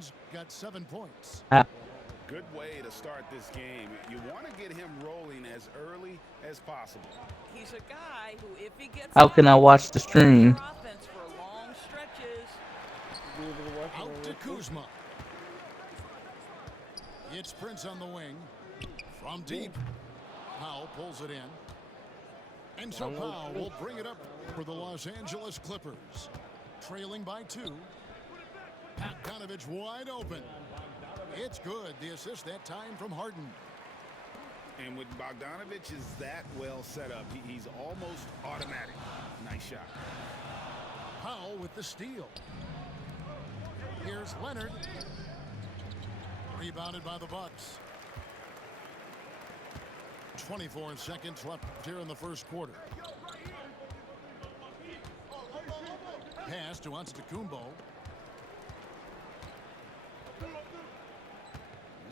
Simmons got 7 points. Ah, Good way to start this game. You want to get him rolling as early as possible. He's a guy who, if he gets how can I going, watch the can run your stream? offense for long stretches. Be able to watch it Out on to real quick. Kuzma. It's Prince on the wing. From deep. Powell pulls it in. And so Powell will bring it up for the Los Angeles Clippers. Trailing by 2. Bogdanovich wide open. It's good. The assist that time from Harden. And with Bogdanovich is that well set up, he's almost automatic. Nice shot. Powell with the steal. Here's Leonard. Rebounded by the Bucks. 24 seconds left here in the first quarter. Pass to Antetokounmpo.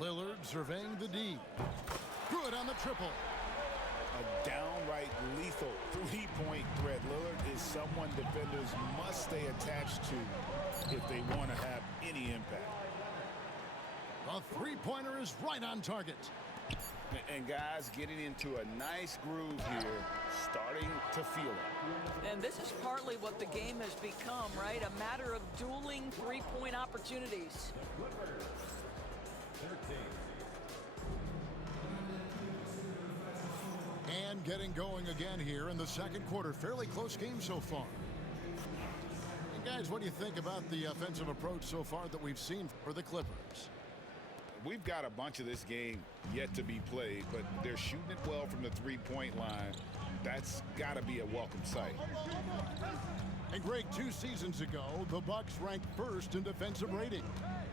Lillard surveying the D. Good on the triple. A downright lethal three-point threat. Lillard is someone defenders must stay attached to if they want to have any impact. The three-pointer is right on target. And guys getting into a nice groove here, starting to feel it. And this is partly what the game has become, right? A matter of dueling three-point opportunities. And getting going again here in the second quarter. Fairly close game so far. And guys, what do you think about the offensive approach so far that we've seen for the Clippers? We've got a bunch of this game yet to be played, but they're shooting it well from the three-point line. That's got to be a welcome sight. And Greg, 2 seasons ago, the Bucks ranked first in defensive rating.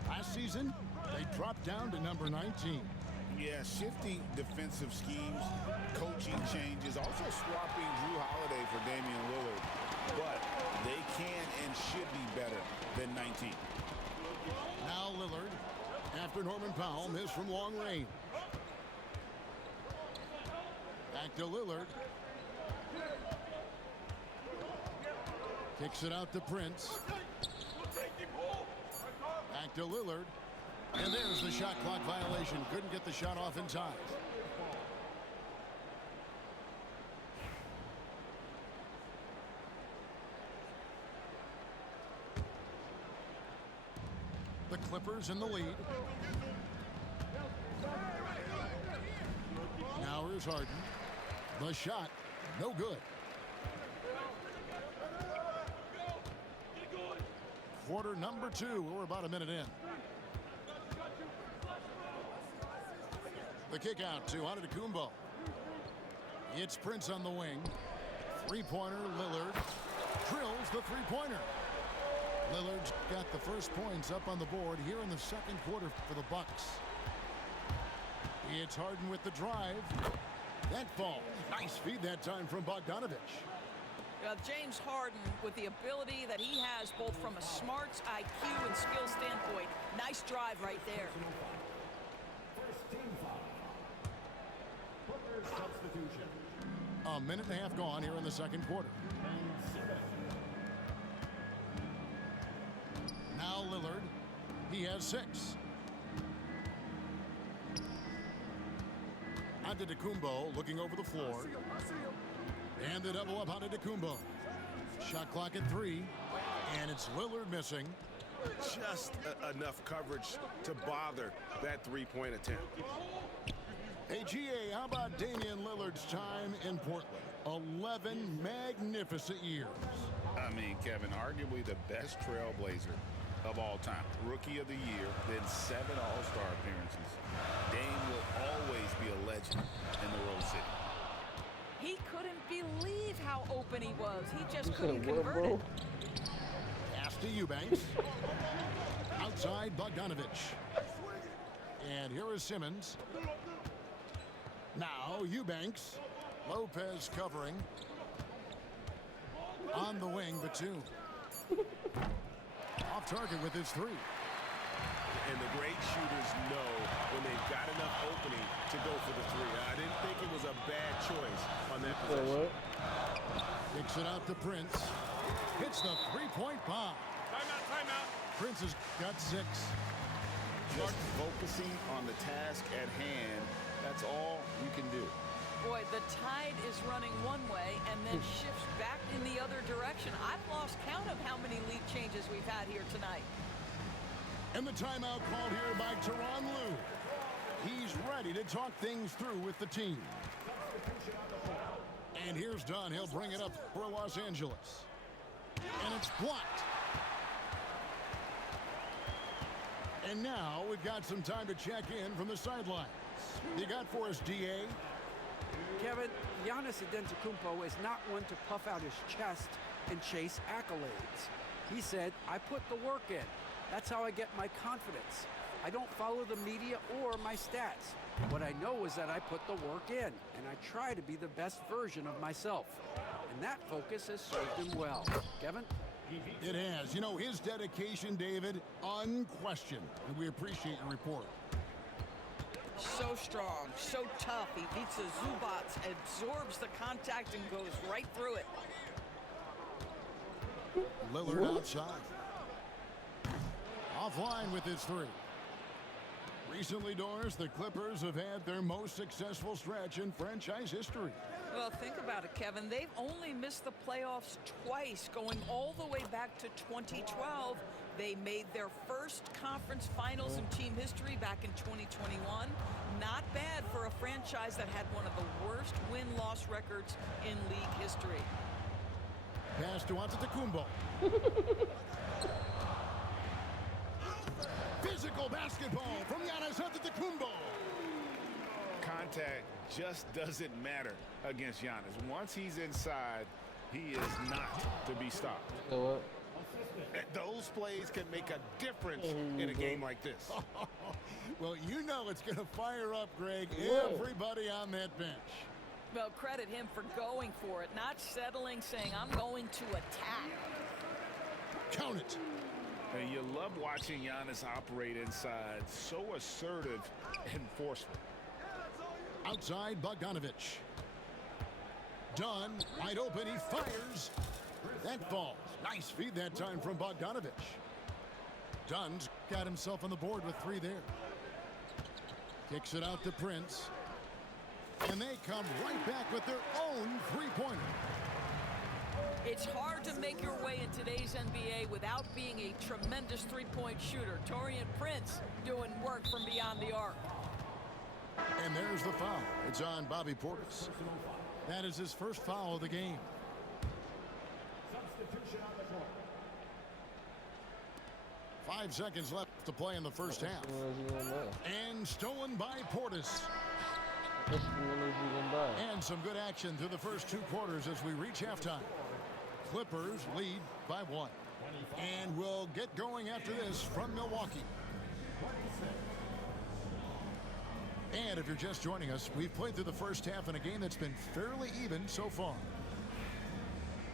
Last season, they dropped down to number 19. Yeah, shifting defensive schemes, coaching changes, also swapping Drew Holiday for Damian Lillard. But they can and should be better than 19. Now Lillard, after Norman Powell missed from long range. Back to Lillard. Kicks it out to Prince. Back to Lillard. And there's the shot clock violation. Couldn't get the shot off in time. The Clippers in the lead. Now here's Harden. The shot, no good. Quarter number 2. We're about a minute in. The kick out to Antetokounmpo. It's Prince on the wing. Three-pointer, Lillard. Drills the three-pointer. Lillard's got the first points up on the board here in the second quarter for the Bucks. It's Harden with the drive. That falls. Nice feed that time from Bogdanovich. James Harden, with the ability that he has both from a smarts, IQ, and skill standpoint, nice drive right there. A minute and a half gone here in the second quarter. Now Lillard. He has 6. Antetokounmpo looking over the floor. And the double up Antetokounmpo. Shot clock at 3. And it's Lillard missing. Just enough coverage to bother that three-point attempt. Hey, GA, how about Damian Lillard's time in Portland? 11 magnificent years. I mean, Kevin, arguably the best trailblazer of all time. Rookie of the year, then 7 All-Star appearances. Dame will always be a legend in the Rose City. He couldn't believe how open he was. He just You said couldn't what, convert bro? it. Pass to Eubanks. Outside Bogdanovich. And here is Simmons. Now Eubanks. Lopez covering. On the wing, Batum. Off target with his 3. And the great shooters know when they've got enough opening to go for the 3. I didn't think it was a bad choice on that So possession. what? Kicks it out to Prince. Hits the three-point bomb. Timeout, timeout. Prince has got 6. Just focusing on the task at hand, that's all you can do. Boy, the tide is running one way and then shifts back in the other direction. I've lost count of how many lead changes we've had here tonight. And the timeout called here by Tyronn Lue. He's ready to talk things through with the team. And here's Dunn. He'll bring it up for Los Angeles. And it's blocked. And now we've got some time to check in from the sidelines. You got for us, DA? Kevin, Giannis Antetokounmpo is not one to puff out his chest and chase accolades. He said, I put the work in. That's how I get my confidence. I don't follow the media or my stats. What I know is that I put the work in, and I try to be the best version of myself. And that focus has served him well. Kevin? It has. You know, his dedication, David, unquestioned. And we appreciate your report. So strong, so tough. He beats the Zubats, absorbs the contact, and goes right through it. Lillard outside. Offline with his 3. Recently, Doris, the Clippers have had their most successful stretch in franchise history. Well, think about it, Kevin. They've only missed the playoffs twice, going all the way back to 2012. They made their first conference finals in team history back in 2021. Not bad for a franchise that had one of the worst win-loss records in league history. Pass to Antetokounmpo. Physical basketball from Giannis Antetokounmpo. Contact just doesn't matter against Giannis. Once he's inside, he is not to be stopped. So what? Those plays can make a difference in a game like this. Well, you know it's going to fire up, Greg, everybody on that bench. Well, credit him for going for it, not settling, saying, I'm going to attack. Count it. And you love watching Giannis operate inside. So assertive and forceful. Outside, Bogdanovich. Dunn, wide open, he fires. That falls. Nice feed that time from Bogdanovich. Dunn's got himself on the board with 3 there. Kicks it out to Prince. And they come right back with their own 3-pointer. It's hard to make your way in today's NBA without being a tremendous three-point shooter. Taurean Prince doing work from beyond the arc. And there's the foul. It's on Bobby Portis. That is his first foul of the game. 5 seconds left to play in the first half. And stolen by Portis. And some good action through the first 2 quarters as we reach halftime. Clippers lead by 1. And we'll get going after this from Milwaukee. And if you're just joining us, we've played through the first half in a game that's been fairly even so far.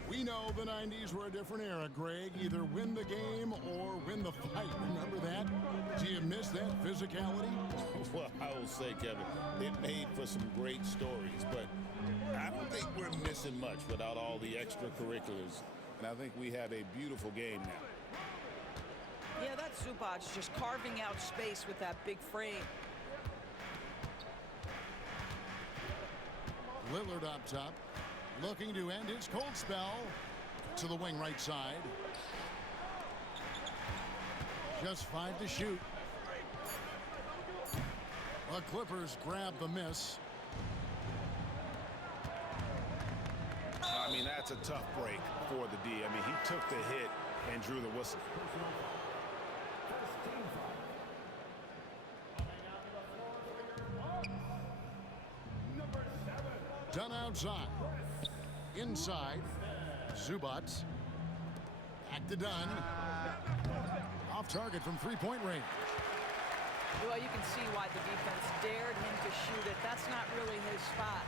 We know the 90s were a different era, Greg. Either win the game or win the fight. Remember that? Do you miss that physicality? Well, I will say, Kevin, it made for some great stories, but I don't think we're missing much without all the extracurriculars. And I think we have a beautiful game now. Yeah, that Zubac's just carving out space with that big frame. Lillard up top, looking to end his cold spell to the wing right side. Just 5 to shoot. The Clippers grab the miss. I mean, that's a tough break for the D. I mean, he took the hit and drew the whistle. Dunn outside. Inside. Zubats. Back to Dunn. Off target from 3-point range. Well, you can see why the defense dared him to shoot it. That's not really his spot.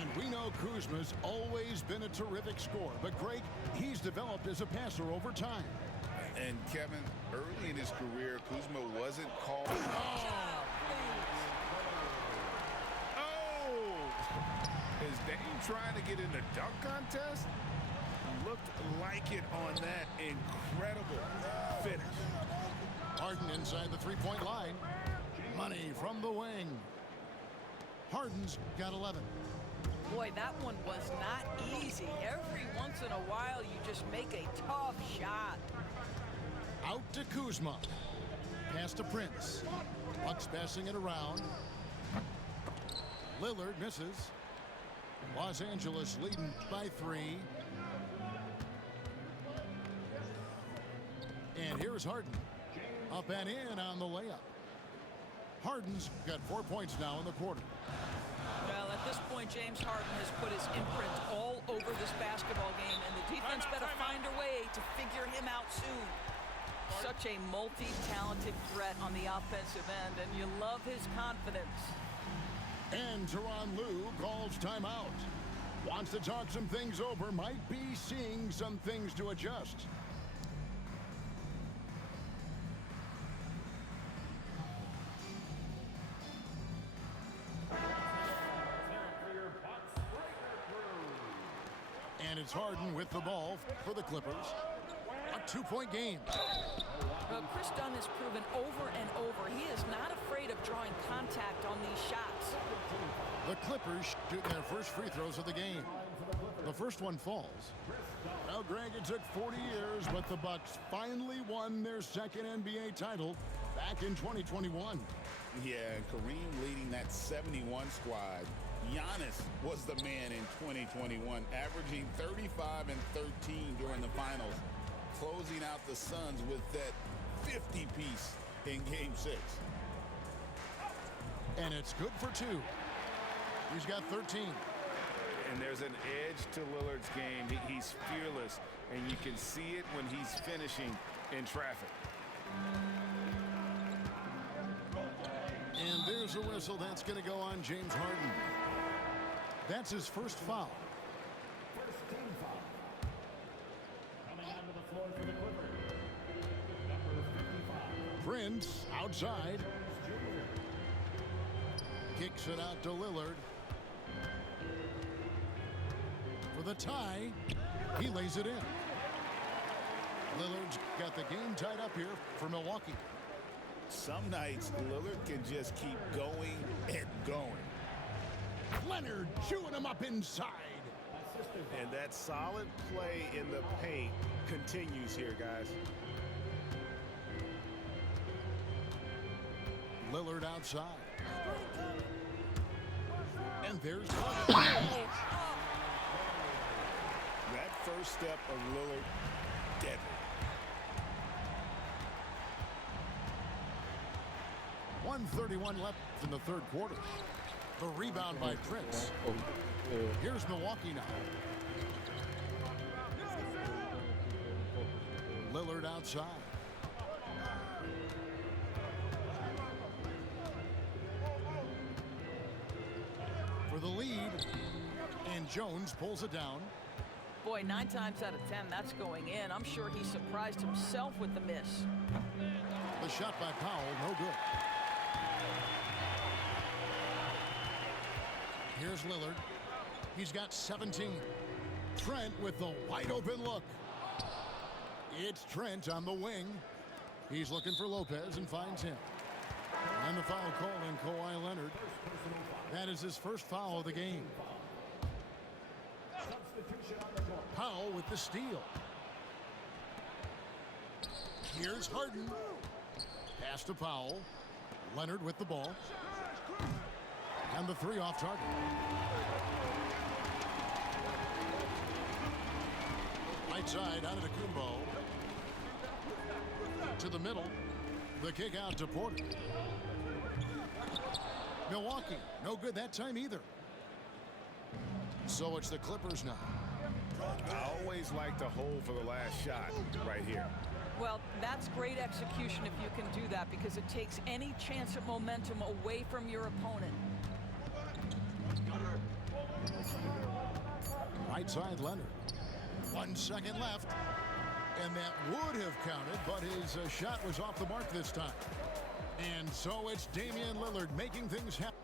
And we know Kuzma's always been a terrific scorer. But, Greg, he's developed as a passer over time. And, Kevin, early in his career, Kuzma wasn't called. Is Dame trying to get in the dunk contest? Look looked like it on that incredible finish. Harden inside the three-point line. Money from the wing. Harden's got 11. Boy, that one was not easy. Every once in a while, you just make a tough shot. Out to Kuzma. Pass to Prince. Bucks passing it around. Lillard misses. Los Angeles leading by 3. And here's Harden. Up and in on the layup. Harden's got 4 points now in the quarter. Well, at this point, James Harden has put his imprint all over this basketball game, and the defense better find a way to figure him out soon. Such a multi-talented threat on the offensive end, and you love his confidence. And Tyronn Lue calls timeout. Wants to talk some things over. Might be seeing some things to adjust. And it's Harden with the ball for the Clippers. A 2-point game. Well, Chris Dunn has proven over and over he is not afraid of drawing contact on these shots. The Clippers shoot their first free throws of the game. The first one falls. Now, Greg, it took 40 years, but the Bucks finally won their second NBA title back in 2021. Yeah, Kareem leading that 71 squad. Giannis was the man in 2021, averaging 35 and 13 during the finals, closing out the Suns with that 50-piece in Game 6. And it's good for 2. He's got 13. And there's an edge to Lillard's game. He's fearless, and you can see it when he's finishing in traffic. And there's a whistle that's going to go on James Harden. That's his first foul. First team foul. Coming onto the floor for the Clippers. Number 55. Prince outside. Kicks it out to Lillard. For the tie, he lays it in. Lillard's got the game tied up here for Milwaukee. Some nights, Lillard can just keep going and going. Leonard chewing him up inside. And that solid play in the paint continues here, guys. Lillard outside. And there's one. That first step of Lillard, deadly. .131 left in the third quarter. The rebound by Prince. Here's Milwaukee now. Lillard outside. For the lead. And Jones pulls it down. Boy, 9 times out of 10, that's going in. I'm sure he surprised himself with the miss. The shot by Powell, no good. Here's Lillard. He's got 17. Trent with the wide open look. It's Trent on the wing. He's looking for Lopez and finds him. And the foul call on Kawhi Leonard. That is his first foul of the game. Powell with the steal. Here's Harden. Pass to Powell. Leonard with the ball. And the 3 off target. Right side, Antetokounmpo. To the middle. The kick out to Porter. Milwaukee, no good that time either. So it's the Clippers now. I always like to hold for the last shot right here. Well, that's great execution if you can do that, because it takes any chance at momentum away from your opponent. Right side, Leonard. 1 second left. And that would have counted, but his shot was off the mark this time. And so it's Damian Lillard making things happen.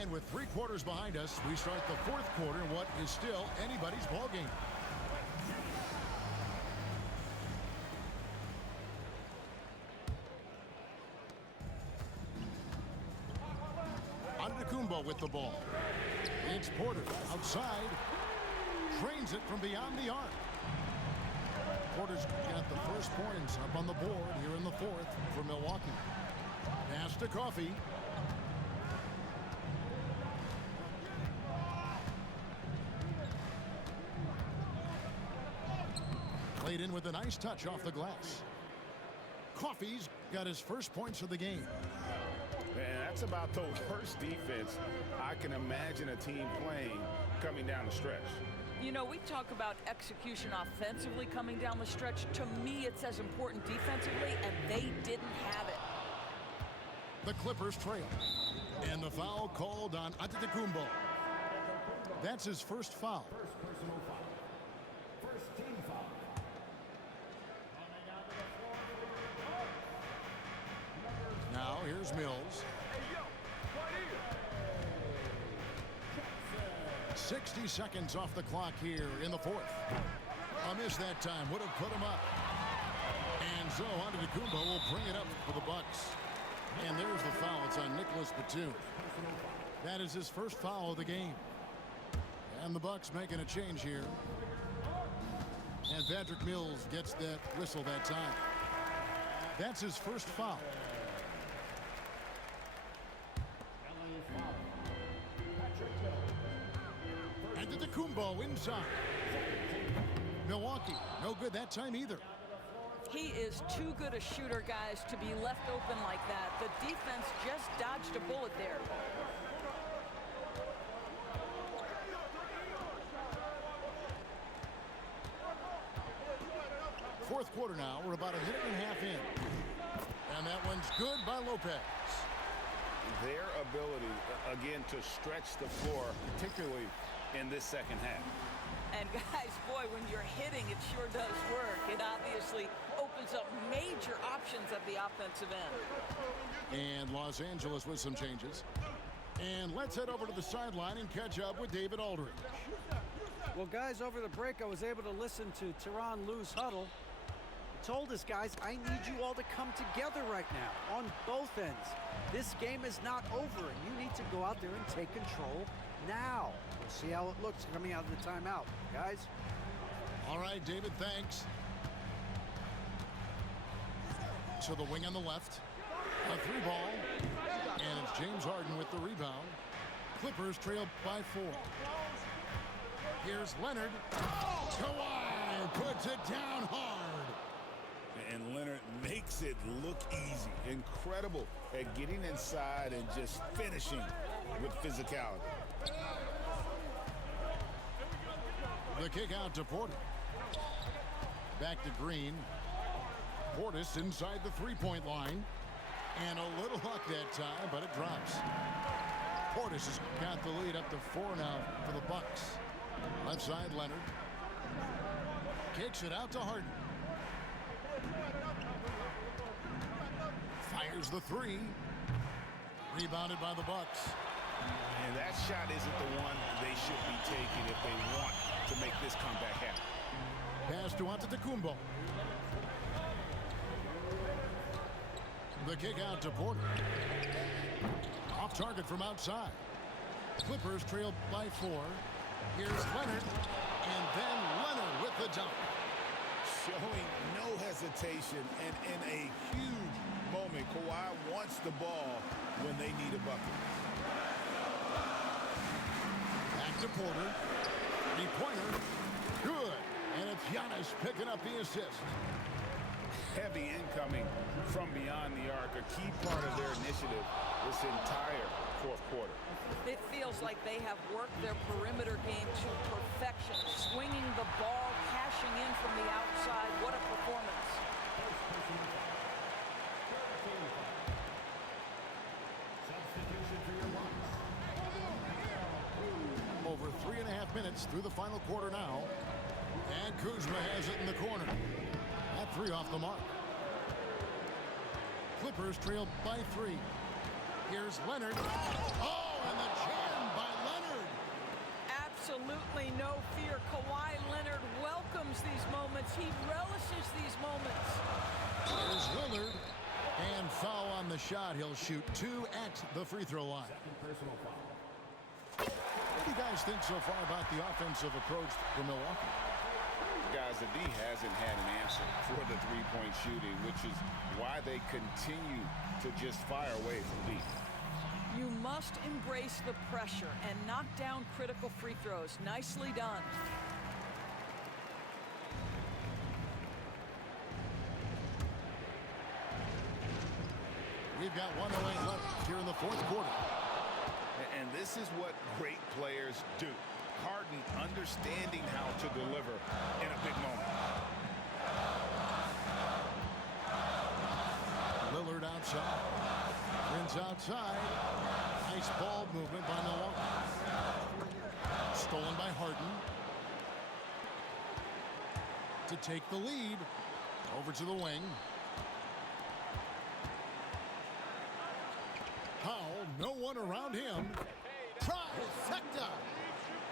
And with with 3 quarters behind us, we start the 4th quarter in what is still anybody's ball game. Antetokounmpo with the ball. It's Porter outside. Drains it from beyond the arc. Porter's got the first points up on the board here in the 4th for Milwaukee. Pass to Coffey. Played in with a nice touch off the glass. Coffey's got his first points of the game. Man, that's about the worst defense I can imagine a team playing coming down the stretch. You know, we talk about execution offensively coming down the stretch. To me, it's as important defensively, and they didn't have it. The Clippers trail. And the foul called on Antetokounmpo. That's his first foul. First personal foul. First team foul. Coming out to the floor for the Now here's Mills. 60 seconds off the clock here in the 4th. A miss that time would have put him up. And so Antetokounmpo will bring it up for the Bucks. And there's the foul. It's on Nicholas Batum. That is his first foul of the game. And the Bucks making a change here. And Patrick Mills gets that whistle that time. That's his first foul. Antetokounmpo inside. Milwaukee, no good that time either. He is too good a shooter, guys, to be left open like that. The defense just dodged a bullet there. Fourth quarter now. We're about a minute and a half in. And that one's good by Lopez. Their ability, again, to stretch the floor, particularly in this second half. And guys, boy, when you're hitting, it sure does work. It obviously opens up major options at the offensive end. And Los Angeles with some changes. And let's head over to the sideline and catch up with David Aldridge. Well, guys, over the break, I was able to listen to Tyronn Lue's huddle. He told us, guys, I need you all to come together right now on both ends. This game is not over, and you need to go out there and take control now. We'll see how it looks coming out of the timeout, guys. All right, David, thanks. To the wing on the left. A 3 ball. And it's James Harden with the rebound. Clippers trail by 4. Here's Leonard. Kawhi puts it down hard. And Leonard makes it look easy. Incredible at getting inside and just finishing with physicality. The kick out to Porter. Back to Green. Portis inside the 3-point line. And a little luck that time, but it drops. Portis has got the lead up to 4 now for the Bucks. Left side, Leonard. Kicks it out to Harden. Fires the 3. Rebounded by the Bucks. And that shot isn't the one they should be taking if they want to make this comeback happen. Pass to Antetokounmpo. The kick out to Porter. Off target from outside. Clippers trail by 4. Here's Leonard. And then Leonard with the dunk. Showing no hesitation, and in a huge moment, Kawhi wants the ball when they need a bucket. Back to Porter. 3-pointer. Good. And it's Giannis picking up the assist. Heavy incoming from beyond the arc, a key part of their initiative this entire fourth quarter. It feels like they have worked their perimeter game to perfection. Swinging the ball, cashing in from the outside. What a performance. Substitution for your Bucks. Over 3.5 minutes through the final quarter now. And Kuzma has it in the corner. That 3 off the mark. Clippers trail by 3. Here's Leonard. Oh, and the jam by Leonard. Absolutely no fear. Kawhi Leonard welcomes these moments. He relishes these moments. There's Lillard. And foul on the shot. He'll shoot 2 at the free throw line. Second personal foul. What do you guys think so far about the offensive approach for Milwaukee? Guys, the D hasn't had an answer for the three-point shooting, which is why they continue to just fire away from deep. You must embrace the pressure and knock down critical free throws. Nicely done. We've got 1:08 left here in the fourth quarter. And this is what great players do. Harden understanding how to deliver in a big moment. Lillard outside. Prince outside. Nice ball movement by Milwaukee. Stolen by Harden. To take the lead. Over to the wing. Powell, no one around him. Trifecta.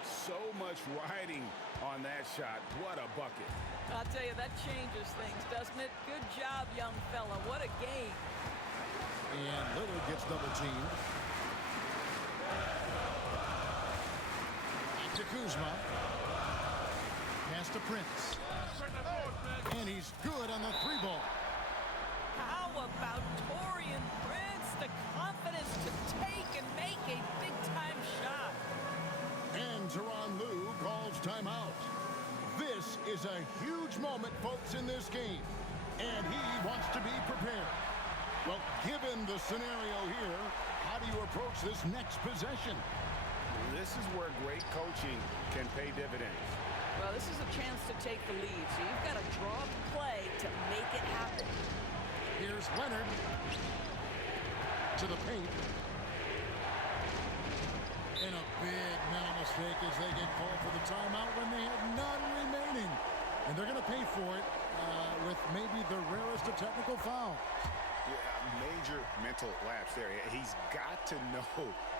So much riding on that shot. What a bucket. I'll tell you, that changes things, doesn't it? Good job, young fella. What a game. And Lillard gets double teamed. Back to Kuzma. Pass to Prince. And he's good on the 3-ball. How about Taurean Prince? The confidence to take and make a big-time shot. And Tyronn Lue calls timeout. This is a huge moment, folks, in this game. And he wants to be prepared. Well, given the scenario here, how do you approach this next possession? This is where great coaching can pay dividends. Well, this is a chance to take the lead, so you've got to draw the play to make it happen. Here's Leonard to the paint. And a big mental mistake as they get called for the timeout when they have none remaining. And they're going to pay for it with maybe the rarest of technical fouls. Yeah, major mental lapse there. He's got to know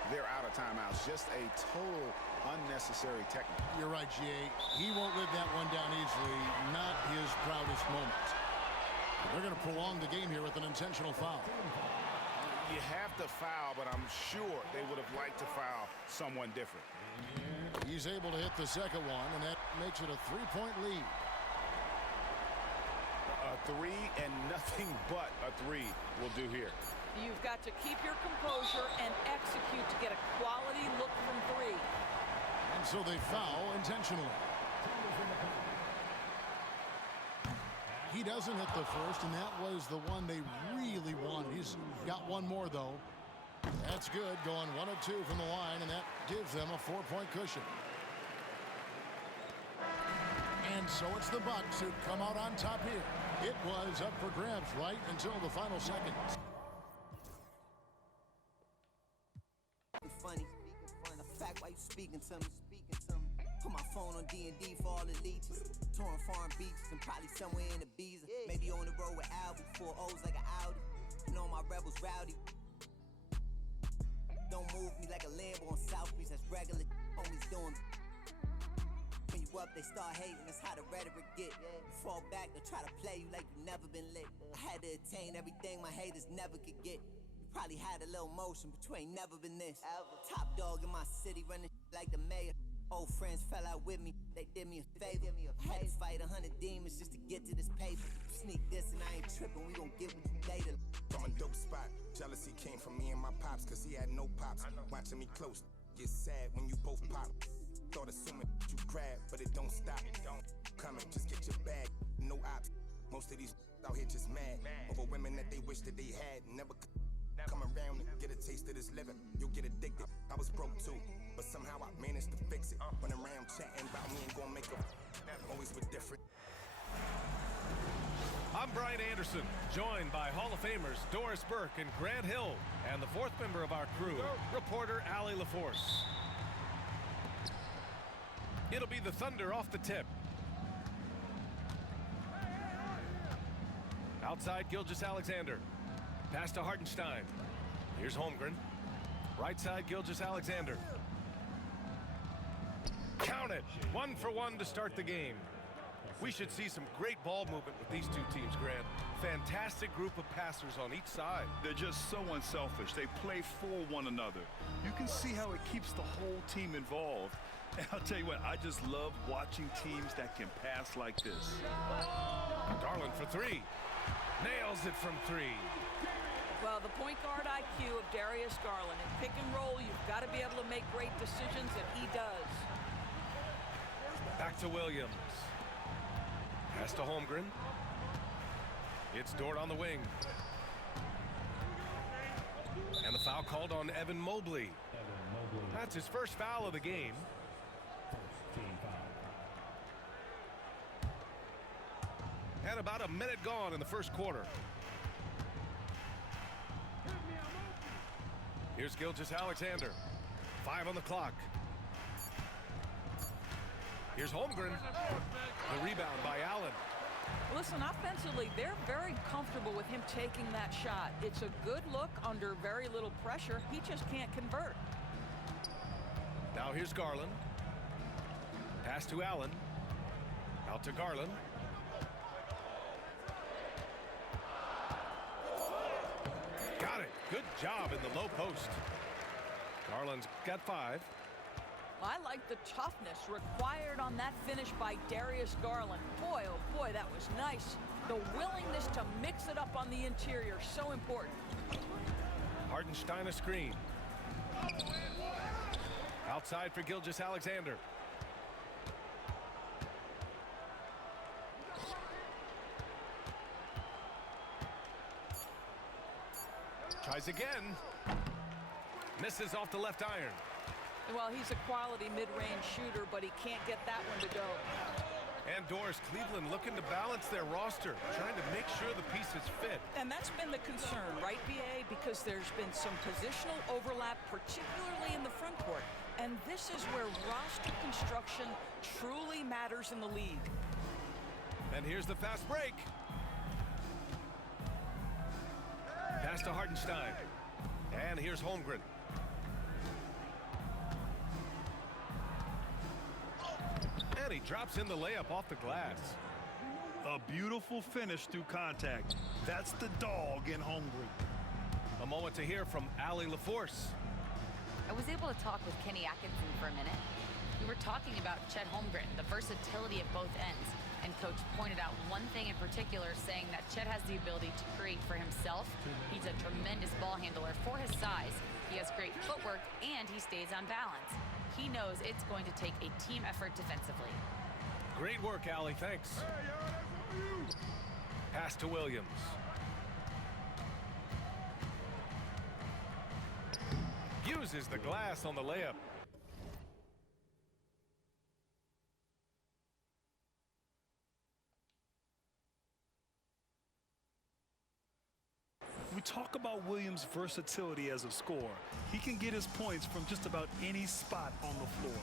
they're out of timeouts. Just a total unnecessary technique. You're right, G.A. He won't live that one down easily. Not his proudest moment. They're going to prolong the game here with an intentional foul. You have to foul, but I'm sure they would have liked to foul someone different. He's able to hit the second one, and that makes it a 3-point lead. A 3 and nothing but a 3 will do here. You've got to keep your composure and execute to get a quality look from 3. And so they foul intentionally. He doesn't hit the first, and that was the one they really wanted. He's got one more, though. That's good, going 1 of 2 from the line, and that gives them a 4-point cushion. And so it's the Bucks who come out on top here. It was up for grabs right until the final seconds. Funny. The fact why you speaking to me. Put my phone on D&D for all the leeches. Touring foreign beaches and probably somewhere in Ibiza. Maybe on the road with Albie, 4 O's like an Audi. And all my rebels rowdy. Don't move me like a Lambo on South Beach. That's regular. Homies doing. When you up, they start hating. That's how the rhetoric get. Fall back, they try to play you like you never been lit. I had to attain everything my haters never could get. You probably had a little motion, but you ain't never been this. Top dog in my city, running like the mayor. Old friends fell out with me, they did me a favor. I had to fight 100 demons just to get to this paper. Sneak this and I ain't tripping, we gon' get what you later. From a dope spot, jealousy came from me and my pops, cause he had no pops. Watching me close, get sad when you both pop. Thought assuming you grab, but it don't stop. Coming, just get your bag, no ops. Most of these out here just mad over women that they wish that they had. Never come around and get a taste of this living. You'll get addicted, I was broke too, but somehow I managed to fix it. When around chatting about me ain't gonna make a always with different. I'm Brian Anderson, joined by Hall of Famers Doris Burke and Grant Hill, and the fourth member of our crew, reporter Allie LaForce. It'll be the Thunder off the tip. Outside, Gilgeous-Alexander. Pass to Hartenstein. Here's Holmgren. Right side, Gilgeous-Alexander. Count it. 1 for 1 to start the game. We should see some great ball movement with these two teams, Grant. Fantastic group of passers on each side. They're just so unselfish. They play for one another. You can see how it keeps the whole team involved. And I'll tell you what, I just love watching teams that can pass like this. Garland for 3. Nails it from 3. Well, the point guard IQ of Darius Garland. In pick and roll, you've got to be able to make great decisions, and he does. Back to Williams. Pass to Holmgren. It's Dort on the wing. And the foul called on Evan Mobley. That's his first foul of the game. And about a minute gone in the first quarter. Here's Gilgeous-Alexander. 5 on the clock. Here's Holmgren. The rebound by Allen. Listen, offensively, they're very comfortable with him taking that shot. It's a good look under very little pressure. He just can't convert. Now here's Garland. Pass to Allen. Out to Garland. Got it. Good job in the low post. Garland's got 5. I like the toughness required on that finish by Darius Garland. Boy, oh boy, that was nice. The willingness to mix it up on the interior, so important. Hartenstein a screen. Outside for Gilgeous-Alexander. Tries again. Misses off the left iron. Well, he's a quality mid-range shooter, but he can't get that one to go. And Doris, Cleveland looking to balance their roster, trying to make sure the pieces fit. And that's been the concern, right, BA? Because there's been some positional overlap, particularly in the front court. And this is where roster construction truly matters in the league. And here's the fast break. Pass to Hartenstein. And here's Holmgren. And he drops in the layup off the glass. A beautiful finish through contact. That's the dog in Holmgren. A moment to hear from Allie LaForce. I was able to talk with Kenny Atkinson for a minute. We were talking about Chet Holmgren, the versatility of both ends. And Coach pointed out one thing in particular, saying that Chet has the ability to create for himself. He's a tremendous ball handler for his size. He has great footwork, and he stays on balance. He knows it's going to take a team effort defensively. Great work, Allie. Thanks. Pass to Williams. Uses the glass on the layup. We talk about Williams' versatility as a scorer. He can get his points from just about any spot on the floor.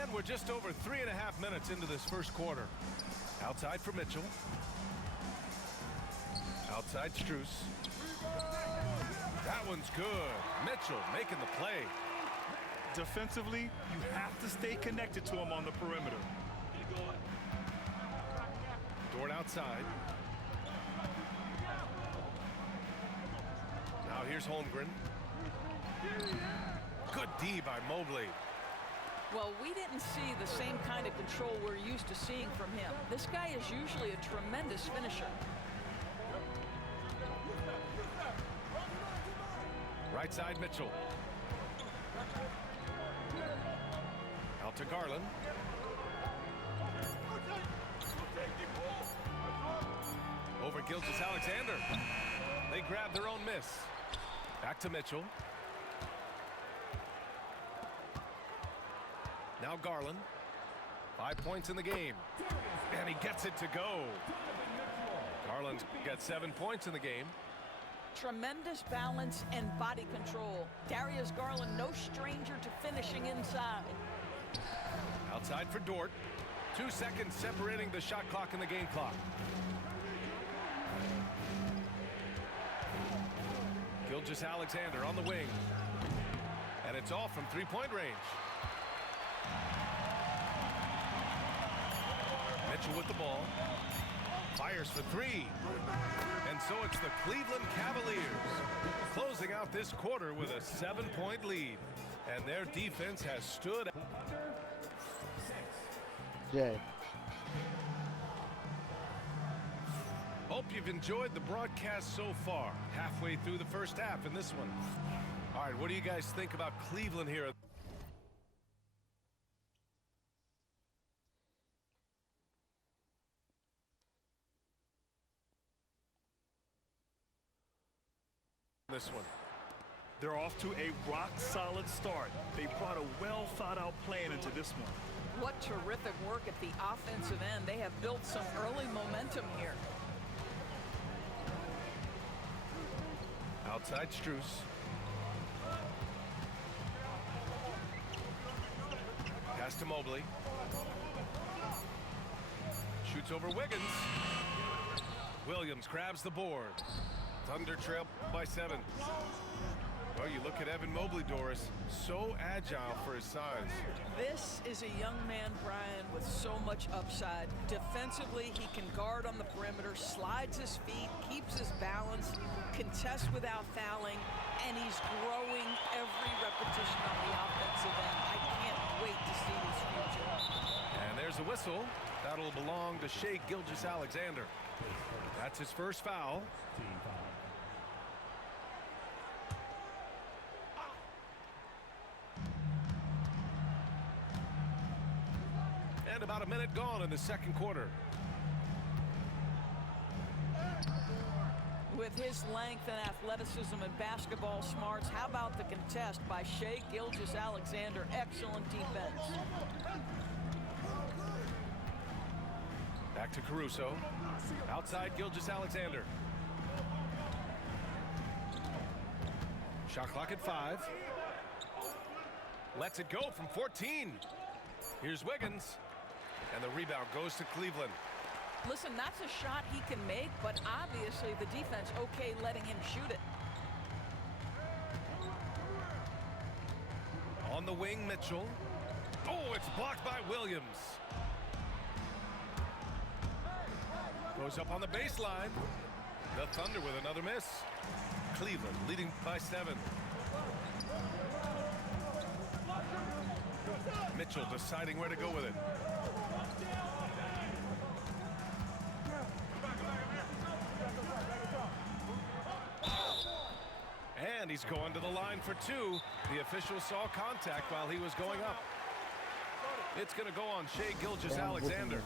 And we're just over 3.5 minutes into this first quarter. Outside for Mitchell. Outside Strus. That one's good. Mitchell making the play. Defensively, you have to stay connected to him on the perimeter. Dort outside. Now here's Holmgren. Good D by Mobley. Well, we didn't see the same kind of control we're used to seeing from him. This guy is usually a tremendous finisher. Right side Mitchell. Out to Garland. Over Gilgeous-Alexander. They grab their own miss. Back to Mitchell. Now Garland. 5 points in the game. And he gets it to go. Garland's got 7 points in the game. Tremendous balance and body control. Darius Garland, no stranger to finishing inside. Outside for Dort. 2 seconds separating the shot clock and the game clock. Gilgeous-Alexander on the wing. And it's off from three-point range. Mitchell with the ball. Fires for three. And so it's the Cleveland Cavaliers closing out this quarter with a 7-point lead. And their defense has stood. Jay. Hope you've enjoyed the broadcast so far. Halfway through the first half in this one. All right, what do you guys think about Cleveland here? This one. They're off to a rock-solid start. They brought a well-thought-out plan into this one. What terrific work at the offensive end. They have built some early momentum here. Outside Strus. Pass to Mobley. Shoots over Wiggins. Williams grabs the board. Thunder trail by 7. Well, you look at Evan Mobley, Doris, so agile for his size. This is a young man, Brian, with so much upside. Defensively, he can guard on the perimeter, slides his feet, keeps his balance, contests without fouling, and he's growing every repetition on the offensive end. I can't wait to see his future. And there's a whistle. That'll belong to Shai Gilgeous-Alexander. That's his first foul. And about a minute gone in the second quarter. With his length and athleticism and basketball smarts, how about the contest by Shai Gilgeous-Alexander? Excellent defense. Back to Caruso. Outside Gilgeous-Alexander. Shot clock at 5. Lets it go from 14. Here's Wiggins. And the rebound goes to Cleveland. Listen, that's a shot he can make, but obviously the defense okay letting him shoot it. On the wing, Mitchell. Oh, it's blocked by Williams. Goes up on the baseline. The Thunder with another miss. Cleveland leading by 7. Mitchell deciding where to go with it. And he's going to the line for 2. The official saw contact while he was going up. It's going to go on Shai Gilgeous-Alexander.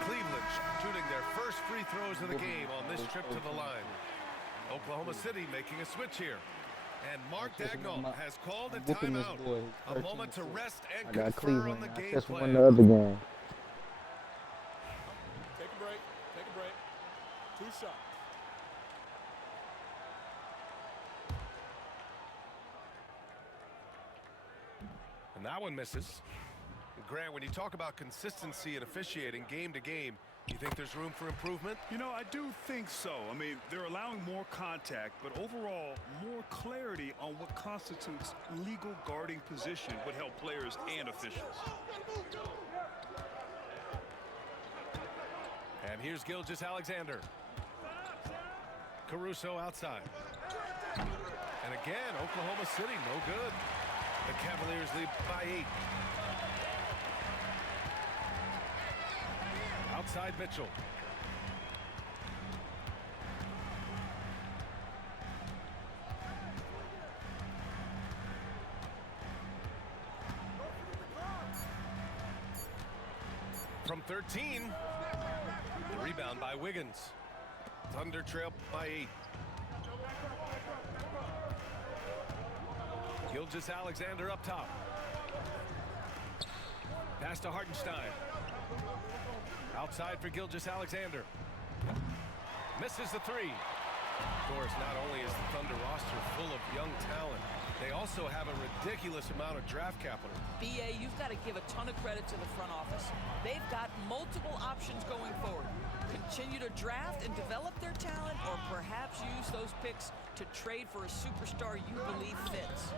Cleveland shooting their first free throws of the game on this trip to the line. Oklahoma City making a switch here. And Mark Daigneault has called a timeout. A moment to rest and confer on the game just plan. won the other game. Take a break. Take a break. 2 shots. And that one misses. Grant, when you talk about consistency and officiating game to game, you think there's room for improvement? You know, I do think so. I mean, they're allowing more contact, but overall, more clarity on what constitutes legal guarding position would help players and officials. And here's Gilgeous-Alexander. Caruso outside. And again, Oklahoma City, no good. The Cavaliers lead by 8. Outside Mitchell. From 13. The rebound by Wiggins. Thunder trail by 8. Gilgeous-Alexander up top. Pass to Hartenstein. Outside for Gilgeous-Alexander. Misses the 3. Of course, not only is the Thunder roster full of young talent, They also have a ridiculous amount of draft capital. BA, you've got to give a ton of credit to the front office. They've got multiple options going forward. Continue to draft and develop their talent, or perhaps use those picks to trade for a superstar you believe fits.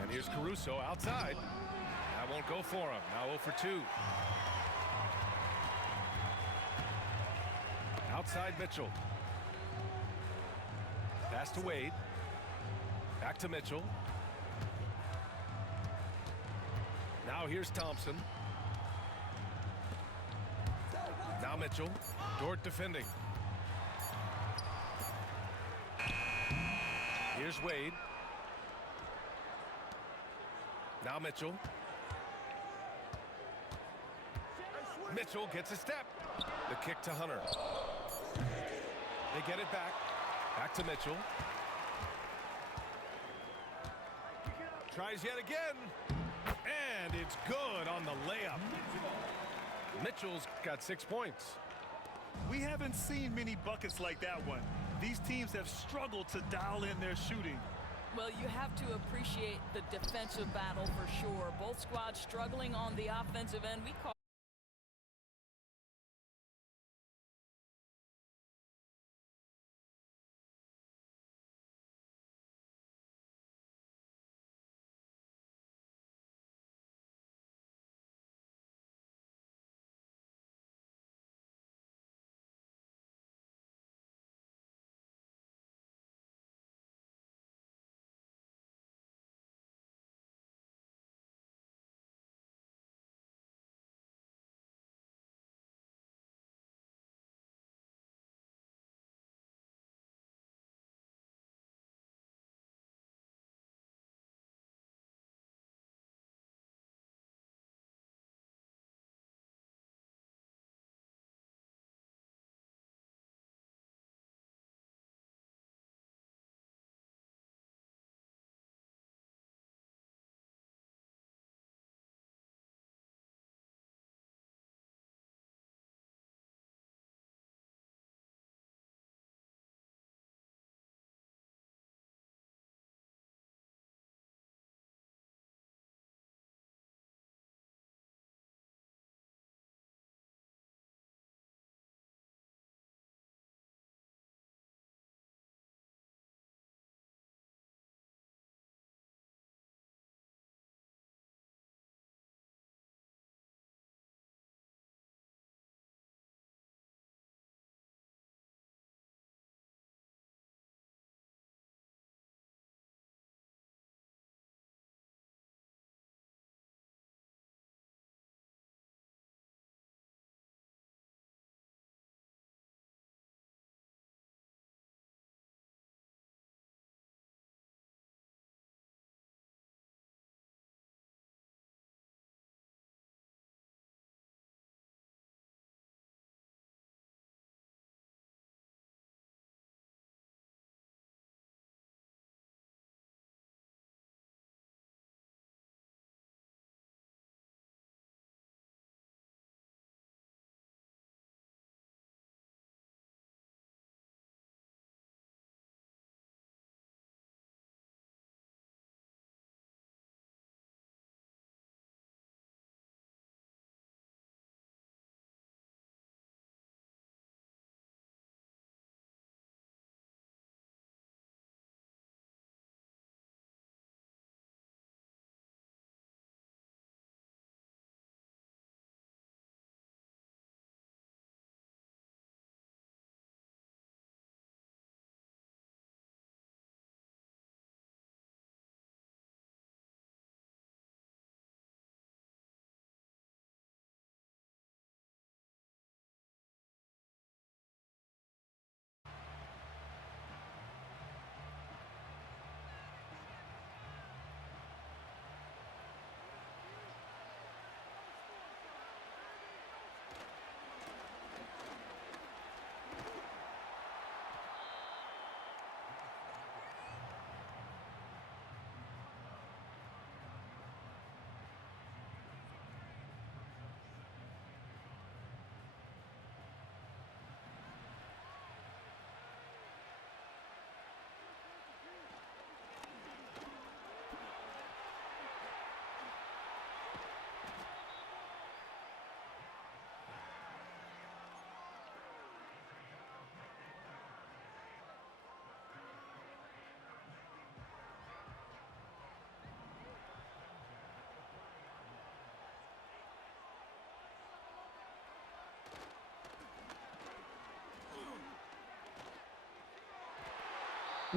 And here's Caruso outside. That won't go for him. Now 0 for 2. Outside Mitchell. Pass to Wade. Back to Mitchell. Now here's Thompson. Now Mitchell. Dort defending. Here's Wade. Now Mitchell. Mitchell gets a step. The kick to Hunter. They get it back. Back to Mitchell. Tries yet again. And it's good on the layup. Mitchell's got 6 points. We haven't seen many buckets like that one. These teams have struggled to dial in their shooting. Well, you have to appreciate the defensive battle for sure. Both squads struggling on the offensive end. We call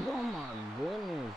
Oh my goodness.